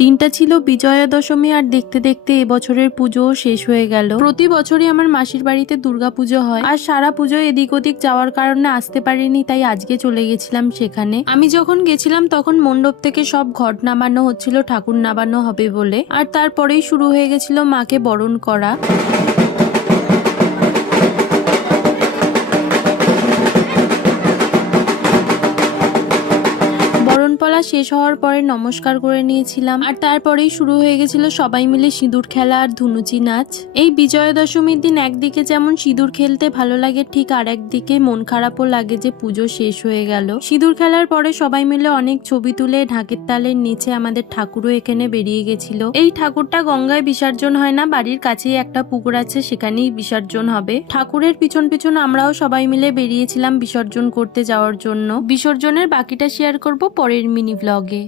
দিনটা ছিল বিজয়া দশমী আর দেখতে দেখতে এবছরের পুজো শেষ হয়ে গেল। প্রতি বছরই আমার মাসির বাড়িতে দুর্গাপুজো হয় আর সারা পুজো এদিক ওদিক যাওয়ার কারণে আসতে পারিনি, তাই আজকে চলে গেছিলাম সেখানে। আমি যখন গেছিলাম তখন মণ্ডপ থেকে সব ঘট নামানো হচ্ছিল, ঠাকুর নামানো হবে বলে, আর তারপরেই শুরু হয়ে গেছিল মাকে বরণ করা। বরণপালা শেষ হওয়ার পরে নমস্কার করে নিয়েছিলাম আর তারপরেই শুরু হয়ে গেছিল সবাই মিলে সিঁদুর খেলা আর ধুনুচি নাচ। এই বিজয়া দশমীর দিন একদিকে যেমন সিঁদুর খেলতে ভালো লাগে, ঠিক আর একদিকে মন খারাপও লাগে যে পুজো শেষ হয়ে গেল। সিঁদুর খেলার পরে সবাই মিলে অনেক ছবি তুলে ঢাকের তালের নিচে আমাদের ঠাকুরও এখানে বেরিয়ে গেছিল। এই ঠাকুরটা গঙ্গায় বিসর্জন হয় না, বাড়ির কাছেই একটা পুকুর আছে, সেখানেই বিসর্জন হবে। ঠাকুরের পিছন পিছন আমরাও সবাই মিলে বেরিয়েছিলাম বিসর্জন করতে যাওয়ার জন্য। বিসর্জনের বাকিটা শেয়ার করব পরের মিনি ব্লগে।